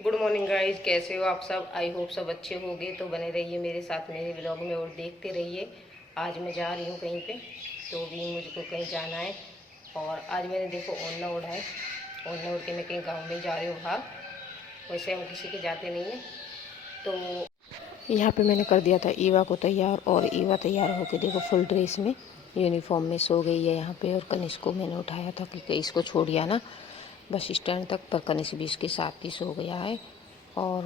Good morning guys, कैसे हो आप सब। आई होप सब अच्छे होंगे। तो बने रहिए मेरे साथ मेरे व्लॉग में और देखते रहिए। आज मैं जा रही हूँ कहीं पे, तो भी मुझको कहीं जाना है। और आज मैंने देखो ओढ़ना ओढ़ा है। ओढ़ना ओढ़ के मैं कहीं गाँव में जा रही हूँ बाहर। वैसे हम किसी के जाते नहीं हैं। तो यहाँ पे मैंने कर दिया था ईवा को तैयार, और ईवा तैयार होके देखो फुल ड्रेस में यूनिफॉर्म में सो गई है यहाँ पे। और कनिष्क को मैंने उठाया था कि इसको छोड़ आना बस स्टैंड तक, पर कनिष्क भी इसके साथ ही सो गया है। और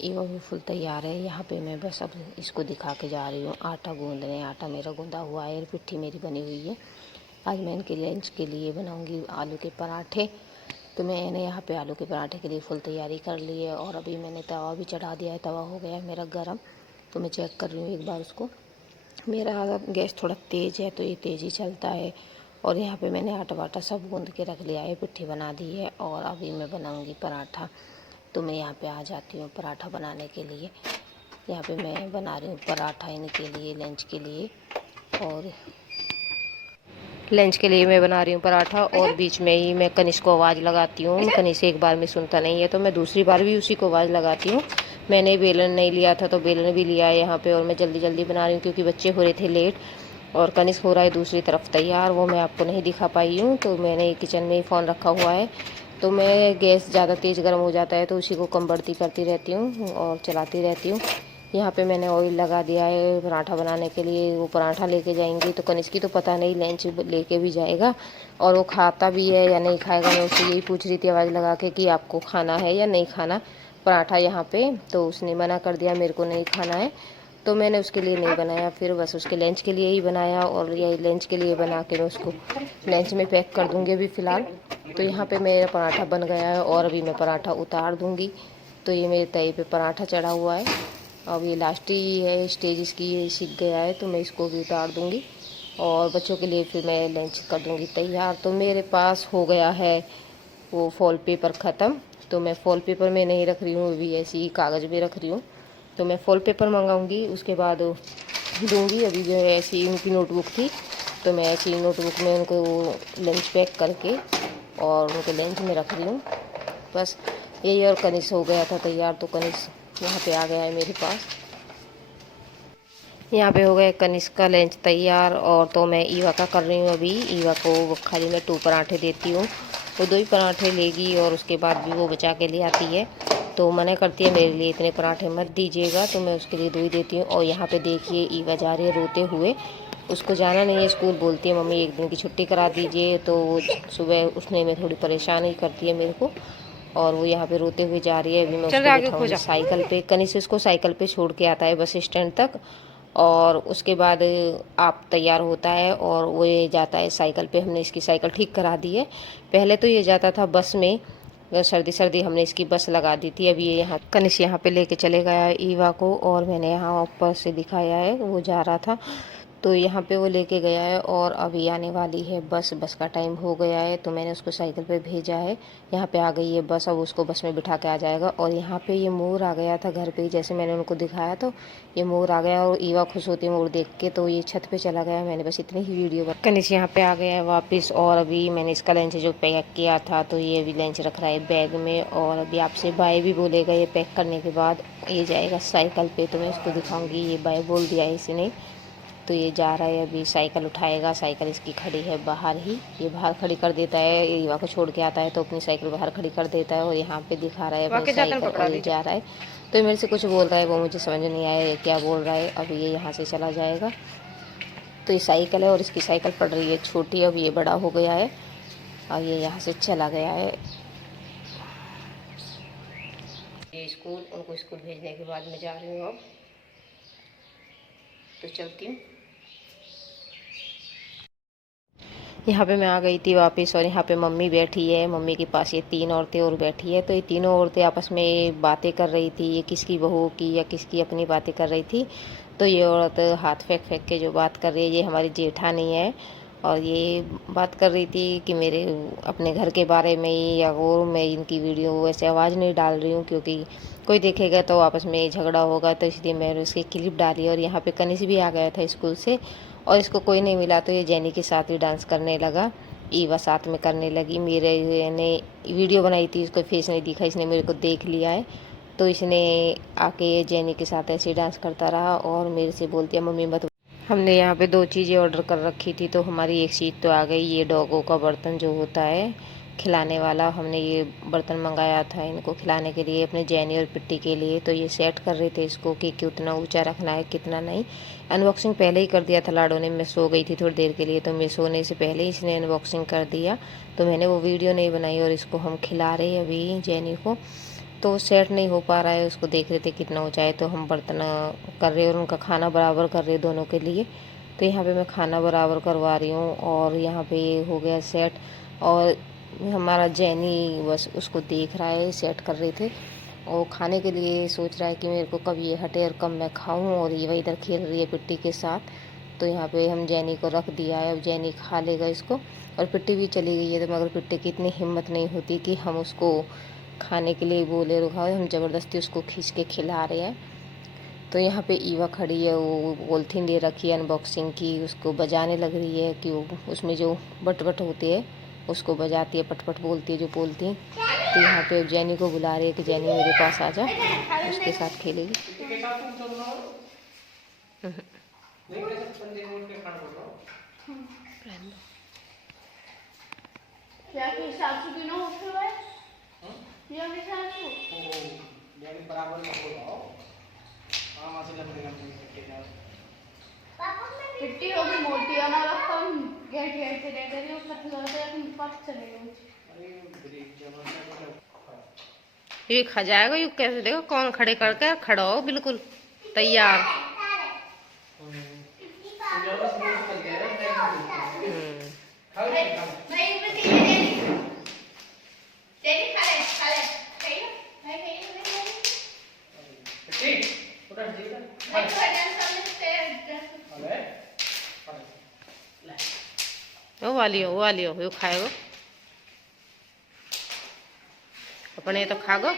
ईवा भी फुल तैयार है। यहाँ पे मैं बस अब इसको दिखा के जा रही हूँ आटा गूँदने। आटा मेरा गूँधा हुआ है, पिट्ठी मेरी बनी हुई है। आज मैं इनके लंच के लिए बनाऊँगी आलू के पराठे। तो मैंने यहाँ पे आलू के पराठे के लिए फुल तैयारी कर ली है। और अभी मैंने तवा भी चढ़ा दिया है, तवा हो गया है मेरा गर्म। तो मैं चेक कर रही हूँ एक बार उसको। मेरा गैस थोड़ा तेज़ है तो ये तेज़ ही चलता है। और यहाँ पे मैंने आटा वाटा सब गूँध के रख लिया है, पिट्ठी बना दी है। और अभी मैं बनाऊँगी पराठा। तो मैं यहाँ पे आ जाती हूँ पराठा बनाने के लिए। यहाँ पे मैं बना रही हूँ पराठा इनके लिए लंच के लिए। और लंच के लिए मैं बना रही हूँ पराठा, और बीच में ही मैं कनिष्क को आवाज़ लगाती हूँ। कनिष्क एक बार में सुनता नहीं है तो मैं दूसरी बार भी उसी को आवाज़ लगाती हूँ। मैंने बेलन नहीं लिया था तो बेलन भी लिया है यहाँ पे। और मैं जल्दी जल्दी बना रही हूँ क्योंकि बच्चे हो रहे थे लेट। और कनिष्क हो रहा है दूसरी तरफ तैयार, वो मैं आपको नहीं दिखा पाई हूँ। तो मैंने किचन में ही फ़ोन रखा हुआ है। तो मैं गैस ज़्यादा तेज़ गर्म हो जाता है तो उसी को कम बढ़ती करती रहती हूँ और चलाती रहती हूँ। यहाँ पे मैंने ऑयल लगा दिया है पराठा बनाने के लिए। वो पराठा लेके जाएंगी तो कनिष्क की तो पता नहीं लंच लेके भी जाएगा और वो खाता भी है या नहीं खाएगा। मैं उससे यही पूछ रही थी आवाज़ लगा के कि आपको खाना है या नहीं खाना पराठा यहाँ पे। तो उसने मना कर दिया, मेरे को नहीं खाना है। तो मैंने उसके लिए नहीं बनाया, फिर बस उसके लंच के लिए ही बनाया। और यही लंच के लिए बना के मैं उसको लंच में पैक कर दूँगी अभी फ़िलहाल। तो यहाँ पे मेरा पराठा बन गया है और अभी मैं पराठा उतार दूँगी। तो ये मेरे तवे पे पराठा चढ़ा हुआ है। अब ये लास्ट ही है स्टेज इसकी, ये सीख गया है तो मैं इसको भी उतार दूँगी। और बच्चों के लिए फिर मैं लंच कर दूँगी तैयार। तो मेरे पास हो गया है वो फॉल पेपर ख़त्म। तो मैं फॉल पेपर में नहीं रख रही हूँ, अभी ऐसी ही कागज़ में रख रही हूँ। तो मैं फॉल पेपर मंगाऊँगी, उसके बाद दूँगी। अभी जो है ऐसी उनकी नोटबुक थी तो मैं ऐसी नोटबुक में उनको लंच पैक करके और उनको लंच में रख रही हूँ बस यही। और कनिष्क हो गया था तैयार तो कनिष्क यहाँ पे आ गया है मेरे पास। यहाँ पे हो गया कनिष्क का लंच तैयार। और तो मैं ईवा का कर रही हूँ अभी। ईवा को खाली मैं 2 पराठे देती हूँ, वो 2 ही पराठे लेगी और उसके बाद भी वो बचा के ले आती है। तो मना करती है मेरे लिए इतने पराठे मत दीजिएगा, तो मैं उसके लिए 2 ही देती हूँ। और यहाँ पे देखिए ईवा जा रही है रोते हुए। उसको जाना नहीं है स्कूल, बोलती है मम्मी 1 दिन की छुट्टी करा दीजिए। तो सुबह उठने में थोड़ी परेशानी करती है मेरे को। और वो यहाँ पे रोते हुए जा रही है। अभी मैं उसको बिठाऊंगी साइकिल पे। कनिष्क इसको साइकिल पे छोड़ के आता है बस स्टैंड तक। और उसके बाद आप तैयार होता है और वो ये जाता है साइकिल पे। हमने इसकी साइकिल ठीक करा दी है। पहले तो ये जाता था बस में, सर्दी सर्दी हमने इसकी बस लगा दी थी। अभी ये यहाँ कनिष्क यहाँ पे लेके चले गया है ईवा को। और मैंने यहाँ ऊपर से दिखाया है, वो जा रहा था तो यहाँ पे वो लेके गया है। और अभी आने वाली है बस, बस का टाइम हो गया है तो मैंने उसको साइकिल पे भेजा है। यहाँ पे आ गई है बस, अब उसको बस में बिठा के आ जाएगा। और यहाँ पे ये मोर आ गया था घर पे, जैसे मैंने उनको दिखाया तो ये मोर आ गया। और ईवा खुश होती है मोर देख के, तो ये छत पे चला गया। मैंने बस इतनी ही वीडियो बना। कनिष्क यहाँ पे आ गया है वापस। और अभी मैंने इसका लंच जो पैक किया था तो ये अभी लंच रख रहा है बैग में। और अभी आपसे बाय भी बोलेगा ये पैक करने के बाद। ये जाएगा साइकिल पे तो मैं उसको दिखाऊंगी। ये बाय बोल दिया है इसने। तो ये जा रहा है अभी साइकिल उठाएगा। साइकिल इसकी खड़ी है बाहर ही, ये बाहर खड़ी कर देता है। ईवा को छोड़ के आता है तो अपनी साइकिल बाहर खड़ी कर देता है और यहाँ पे दिखा रहा है अपनी साइकिल और ये जा रहा है। तो मेरे से कुछ बोल रहा है, वो मुझे समझ नहीं आया क्या बोल रहा है। अभी ये यहाँ से चला जाएगा। तो ये साइकिल है और इसकी साइकिल पड़ रही है छोटी, अब ये बड़ा हो गया है और ये यहाँ से चला गया है। ये स्कूल, उनको स्कूल भेजने के बाद मैं जा रही हूँ अब। तो चलती हूँ। यहाँ पे मैं आ गई थी वापस और यहाँ पे मम्मी बैठी है। मम्मी के पास ये 3 औरतें और बैठी है। तो ये तीनों औरतें आपस में बातें कर रही थी, ये किसकी बहू की या किसकी अपनी बातें कर रही थी। तो ये औरत हाथ फेंक फेंक के जो बात कर रही है ये हमारी जेठानी है। और ये बात कर रही थी कि मेरे अपने घर के बारे में ही, या और मैं इनकी वीडियो वैसे आवाज़ नहीं डाल रही हूँ क्योंकि कोई देखेगा तो आपस में झगड़ा होगा, तो इसलिए मैंने उसकी क्लिप डाली। और यहाँ पे कनिष्क भी आ गया था स्कूल से और इसको कोई नहीं मिला तो ये जेनी के साथ ही डांस करने लगा। ईवा साथ में करने लगी। मेरे ने वीडियो बनाई थी, उसको फेस नहीं दिखा, इसने मेरे को देख लिया है तो इसने आके जेनी के साथ ऐसे डांस करता रहा और मेरे से बोलती है मम्मी मत। हमने यहाँ पे 2 चीज़ें ऑर्डर कर रखी थी तो हमारी एक चीज़ तो आ गई। ये डॉगों का बर्तन जो होता है खिलाने वाला, हमने ये बर्तन मंगाया था इनको खिलाने के लिए, अपने जेनी और पिट्टी के लिए। तो ये सेट कर रहे थे इसको कि कितना ऊंचा रखना है कितना नहीं। अनबॉक्सिंग पहले ही कर दिया था लाडो ने, मैं सो गई थी थोड़ी देर के लिए तो मैं सोने से पहले ही इसने अनबॉक्सिंग कर दिया, तो मैंने वो वीडियो नहीं बनाई। और इसको हम खिला रहे हैं अभी जेनी को, तो सेट नहीं हो पा रहा है, उसको देख रहे थे कितना ऊंचा है। तो हम बर्तन कर रहे और उनका खाना बराबर कर रहे दोनों के लिए। तो यहाँ पे मैं खाना बराबर करवा रही हूँ और यहाँ पे हो गया सेट। और हमारा जेनी बस उसको देख रहा है, सेट कर रहे थे और खाने के लिए सोच रहा है कि मेरे को कब ये हटे और कब मैं खाऊं। और ये वही इधर खेल रही है पिट्टी के साथ। तो यहाँ पे हम जेनी को रख दिया है, अब जेनी खा लेगा इसको। और पिट्टी भी चली गई है तो मगर पिट्टी की इतनी हिम्मत नहीं होती कि हम उसको खाने के लिए बोले रुखाओ, हम ज़बरदस्ती उसको खींच के खिला रहे हैं। तो यहाँ पे ईवा खड़ी है, वो पॉलीथीन ले रखी है अनबॉक्सिंग की, उसको बजाने लग रही है कि वो उसमें जो बट बट होते हैं उसको बजाती है, पटपट बोलती है जो बोलती है। तो यहाँ पे जेनी को बुला रही है कि जेनी मेरे पास आ जा, उसके साथ खेलेगी। पिट्टी होगी मोटी और कम गेट गेट से रहते हैं उसका थोड़ा पास चलेगा। ये खा जाएगा, यू कैसे देखो कौन खड़े करके खड़ा हो बिल्कुल तैयार। वो वाली हो यो खाएगो अपने तो खागो।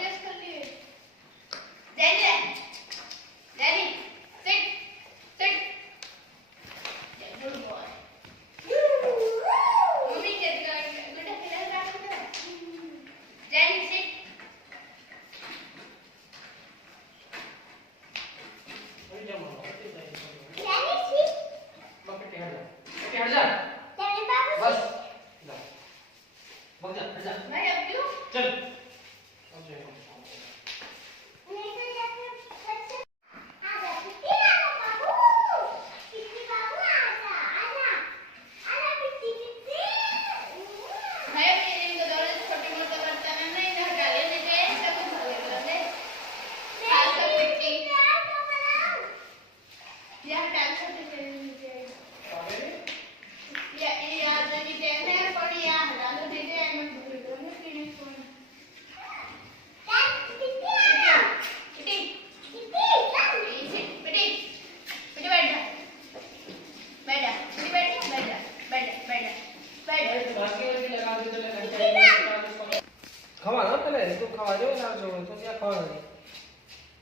खावा ना पहले इसको खावा दो ना जो तो क्या खावा नहीं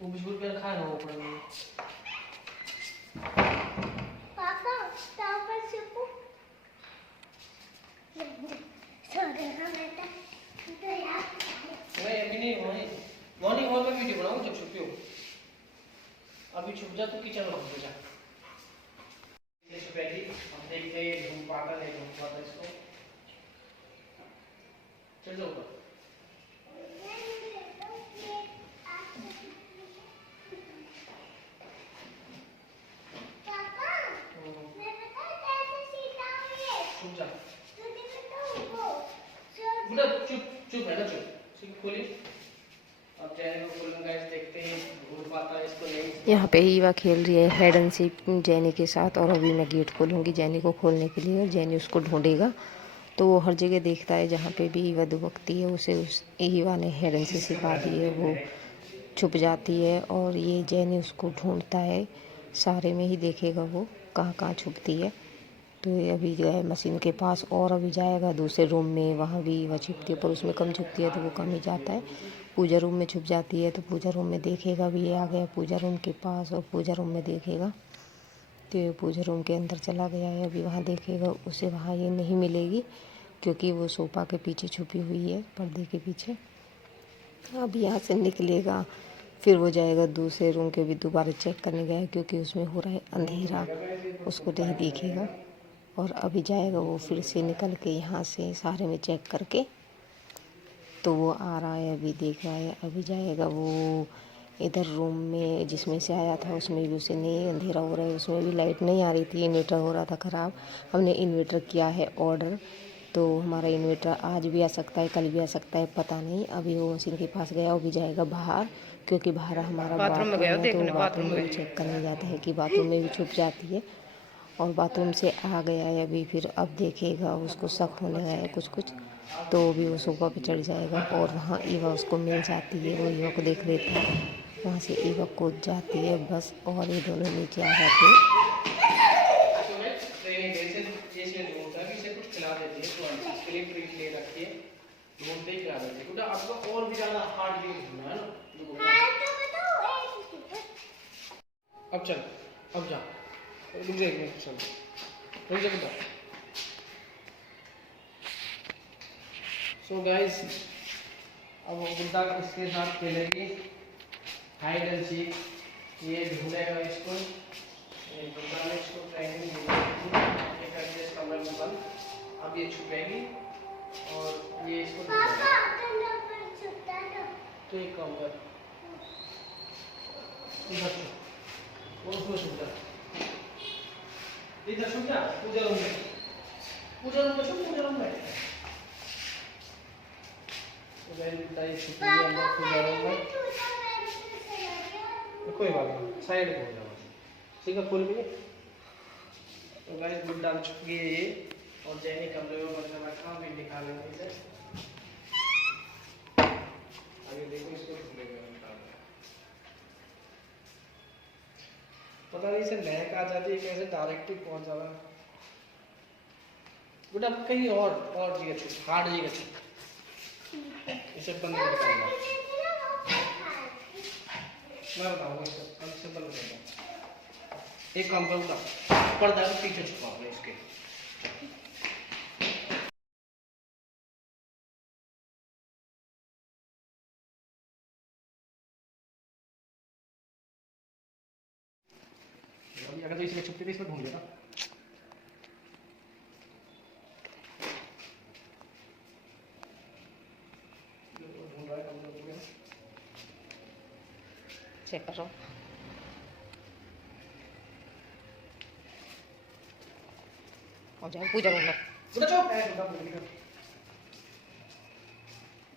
वो बिस्कुट पे खाना हो पड़ेगा। पापा स्टॉप पर चुप छोड़ ना बेटा तो यार नहीं अभी नहीं मॉर्निंग हॉल में वीडियो बनाऊं जब छुपी हो। अभी छुप जा तो किचन में घुस जा। इससे पहले हम देखते हैं धूप पाता नहीं धूप पाता इसको चल जाओ ऊपर। चुप चुप है ना चुप खोली। अब जेनी को खोलना गाइस देखते हैं भूल पाता है इसको नहीं। यहाँ पे ईवा खेल रही है हेड एंड सीक जेनी के साथ और अभी मैं गेट खोलूँगी जेनी को खोलने के लिए और जेनी उसको ढूंढेगा। तो वो हर जगह देखता है जहाँ पे भी ईवा दुबकती है उसे उस ईवा ने हेड एंड सीक सिखा दी है, वो छुप जाती है और ये जेनी उसको ढूंढता है, सारे में ही देखेगा वो कहाँ कहाँ छुपती है। तो ये अभी जो है मशीन के पास और अभी जाएगा दूसरे रूम में, वहाँ भी वह छुपती है पर उसमें कम छुपती है तो वो कम ही जाता है। पूजा रूम में छुप जाती है तो पूजा रूम में देखेगा भी, ये आ गया पूजा रूम के पास और पूजा रूम में देखेगा तो ये पूजा रूम के अंदर चला गया है, अभी वहाँ देखेगा उसे, वहाँ ये नहीं मिलेगी क्योंकि वो सोफ़ा के पीछे छुपी हुई है, पर्दे के पीछे। अब यहाँ से निकलेगा, फिर वो जाएगा दूसरे रूम के भी दोबारा चेक करने गया, क्योंकि उसमें हो रहा है अंधेरा, उसको नहीं दिखेगा। और अभी जाएगा वो फिर से निकल के यहाँ से सारे में चेक करके, तो वो आ रहा है, अभी देख रहा है। अभी जाएगा वो इधर रूम में जिसमें से आया था, उसमें भी उसे नहीं, अंधेरा हो रहा है, उसमें भी लाइट नहीं आ रही थी, इन्वर्टर हो रहा था ख़राब। हमने इन्वर्टर किया है ऑर्डर, तो हमारा इन्वर्टर आज भी आ सकता है, कल भी आ सकता है, पता नहीं। अभी वो मशीन के पास गया, वो भी जाएगा बाहर, क्योंकि बाहर हमारा बाथरूम है, तो बाथरूम में भी चेक करने जाता है कि बाथरूम में भी छुप जाती है। और बाथरूम से आ गया है अभी, फिर अब देखेगा, उसको शक होने लगा है कुछ कुछ, तो भी वो सोफ़ा पे चढ़ जाएगा और वहाँ ईवा उसको मिल जाती है। वो ईवा को देख लेता है, वहाँ से ईवा कूद जाती है बस, और ये दोनों नीचे आ जाते हैं। और भी ज़्यादा हार्ड गेम है ना। अब चल, अब जा, रुक जा, चल, रुक जा बेटा। सो गाइस, अब गुड्डा इसके साथ खेलेगी हाइड एंड सीक। ये ढूंढेगा इसको, ये गुड्डा ने इसको ट्रेनिंग दी करके इस कमरे में बंद। अब ये छुपेगी और ये इसको तो एक काम कर, इधर छुप और उसमें छुप जा, इधर छुप जा, पूजा रूम में, पूजा रूम में छुप, पूजा रूम में। कोई बात नहीं, साइड में हो जाओ, ठीक है, खोल भी। तो गाइस गुड्डा छुप गई है ये, और जैनी कमरे में बंद कर रखा, अभी निकालेंगे इसे। आगे देखो इसको खुलेगा, पता नहीं इसे लहक आ जाती है कैसे, डायरेक्ट ही पहुंच जाता है। गुड्डा कहीं और जगह छुप, हार्ड जगह छुप, इसे बंद कर दूंगा, मैं बताऊंगा इसे बंद कर दूंगा। एक काम करूंगा, पर्दा के पीछे छुपा दूंगा इसके। अगर तो इसमें छुपते थे, इसमें ढूंढ लेता। चेक करो, और जाओ पूजा रूम में। गुड्डा चुप है, गुड्डा बोल रही है,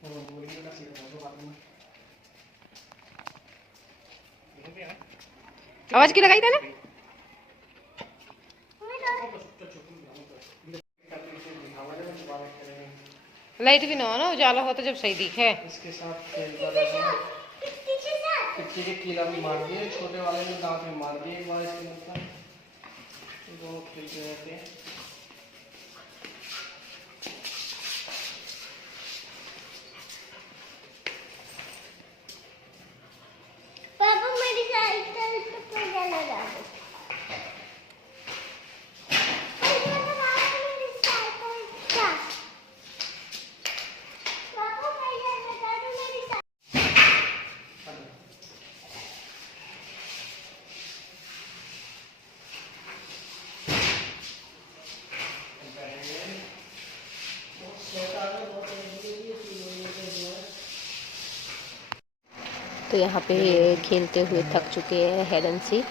वो बोल रही है ना, सीधा तो बात में आवाज की लगाई था ना। लाइट भी ना हो ना, उजाला हो तो जब सही दिखे। इसके साथ खेलता रहता है, पिट्टी के कीला भी मार दिए, छोटे वाले ने दांत में मार दिए एक बार इसके मतलब, दोनों खेलते रहते हैं। पापा मेरी साइकिल पे पूजा लगा दो। तो यहाँ पे खेलते हुए थक चुके हैं हेलन सी,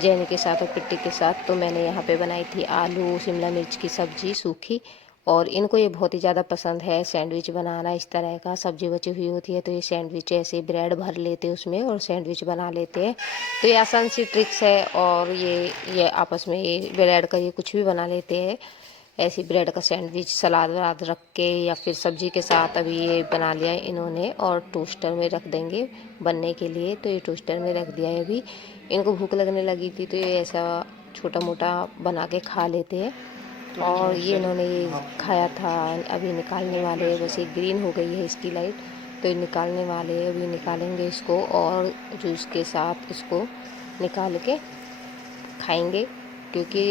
जैनी के साथ और पिट्टी के साथ। तो मैंने यहाँ पे बनाई थी आलू शिमला मिर्च की सब्जी सूखी, और इनको ये बहुत ही ज़्यादा पसंद है सैंडविच बनाना। इस तरह का सब्जी बची हुई होती है तो ये सैंडविच ऐसे ब्रेड भर लेते हैं उसमें और सैंडविच बना लेते हैं। तो ये आसान सी ट्रिक्स है, और ये आपस में ये ब्रेड का ये कुछ भी बना लेते हैं, ऐसी ब्रेड का सैंडविच सलाद वलाद रख के या फिर सब्जी के साथ। अभी ये बना लिया है इन्होंने, और टोस्टर में रख देंगे बनने के लिए। तो ये टोस्टर में रख दिया है। अभी इनको भूख लगने लगी थी तो ये ऐसा छोटा मोटा बना के खा लेते हैं। और ये इन्होंने ये खाया था, अभी निकालने वाले हैं। बस ये ग्रीन हो गई है इसकी लाइट, तो ये निकालने वाले हैं, अभी निकालेंगे इसको और जूस के साथ इसको निकाल के खाएंगे, क्योंकि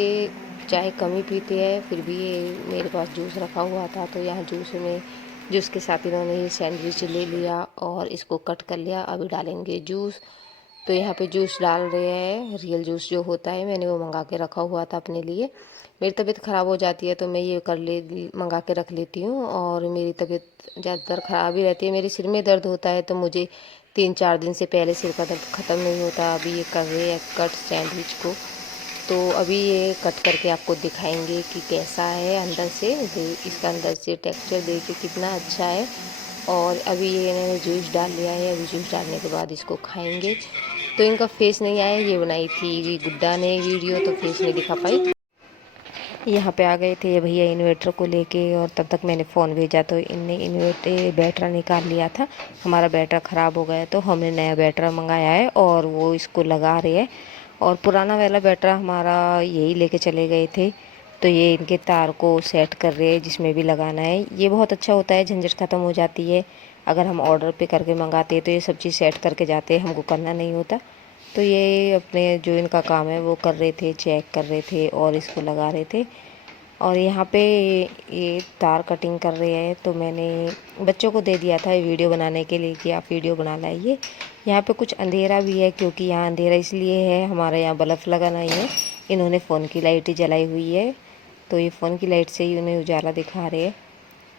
चाय कम ही पीते हैं, फिर भी ये मेरे पास जूस रखा हुआ था तो यहाँ जूस के साथ इन्होंने ये सैंडविच ले लिया और इसको कट कर लिया। अभी डालेंगे जूस। तो यहाँ पे जूस डाल रहे हैं, रियल जूस जो होता है, मैंने वो मंगा के रखा हुआ था अपने लिए। मेरी तबीयत ख़राब हो जाती है तो मैं ये मंगा के रख लेती हूँ। और मेरी तबीयत ज़्यादातर ख़राब ही रहती है, मेरे सिर में दर्द होता है तो मुझे 3-4 दिन से पहले सिर का दर्द ख़त्म नहीं होता। अभी ये कर रहे हैं कट सैंडविच को, तो अभी ये कट करके आपको दिखाएंगे कि कैसा है अंदर से। इसका अंदर से टेक्सचर देखिए कितना अच्छा है। और अभी ये इन्होंने जूस डाल लिया है, अभी जूस डालने के बाद इसको खाएंगे। तो इनका फेस नहीं आया, ये बनाई थी गुड्डा ने वीडियो तो फेस नहीं दिखा पाई। यहाँ पे आ गए थे ये भैया इन्वर्टर को लेके, और तब तक मैंने फ़ोन भेजा तो इनने बैटरा निकाल लिया था। हमारा बैटरा ख़राब हो गया तो हमने नया बैटरा मंगाया है और वो इसको लगा रहे हैं। और पुराना वाला बैटरा हमारा यही लेके चले गए थे, तो ये इनके तार को सेट कर रहे हैं जिसमें भी लगाना है। ये बहुत अच्छा होता है, झंझट ख़त्म हो जाती है। अगर हम ऑर्डर पे करके मंगाते हैं तो ये सब चीज़ सेट करके जाते हैं, हमको करना नहीं होता। तो ये अपने जो इनका काम है वो कर रहे थे, चेक कर रहे थे और इसको लगा रहे थे। और यहाँ पे ये तार कटिंग कर रहे हैं, तो मैंने बच्चों को दे दिया था ये वीडियो बनाने के लिए कि आप वीडियो बना लाइए। यहाँ पे कुछ अंधेरा भी है, क्योंकि यहाँ अंधेरा इसलिए है, हमारे यहाँ बल्ब लगा नहीं है। इन्होंने फ़ोन की लाइट ही जलाई हुई है, तो ये फ़ोन की लाइट से ही उन्हें उजाला दिखा रहे हैं।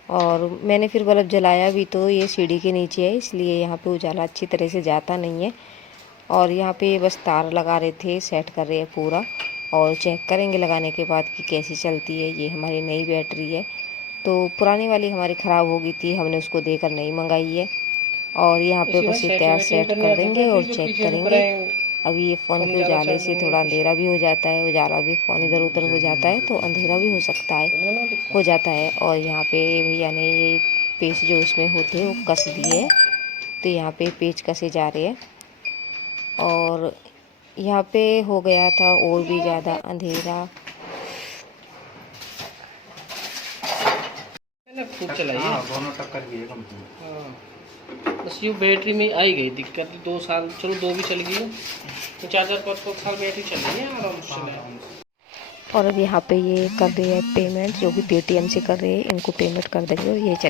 और मैंने फिर बल्ब जलाया भी तो ये सीढ़ी के नीचे है, इसलिए यहाँ पे उजाला अच्छी तरह से जाता नहीं है। और यहाँ पे बस तार लगा रहे थे, सेट कर रहे हैं पूरा, और चेक करेंगे लगाने के बाद कि कैसी चलती है। ये हमारी नई बैटरी है, तो पुरानी वाली हमारी ख़राब हो गई थी, हमने उसको देकर नई मंगाई है। और यहाँ पे बस ये तार सेट कर देंगे और चेक करेंगे। अभी ये फ़ोन के उजाले से थोड़ा अंधेरा भी हो जाता है, उजाला भी फ़ोन इधर उधर हो जाता है तो अंधेरा भी हो जाता है। और यहाँ पे भैया ने ये पेच जो इसमें होते हैं वो कस दिए, तो यहाँ पे पेच कसे जा रहे हैं। और यहाँ पे हो गया था और भी ज़्यादा अंधेरा। खूब चलाइए, दोनों टक्कर की है कंपनी। हाँ, बस यूँ बैटरी में आई गई दिक्कत। 2 साल, चलो 2 भी चल गई, तो 4-5 साल बैटरी चल रही है आराम से। और अब यहाँ पे ये कर रहे हैं पेमेंट, जो भी पेटीएम से कर रहे हैं इनको पेमेंट कर देंगे और ये चले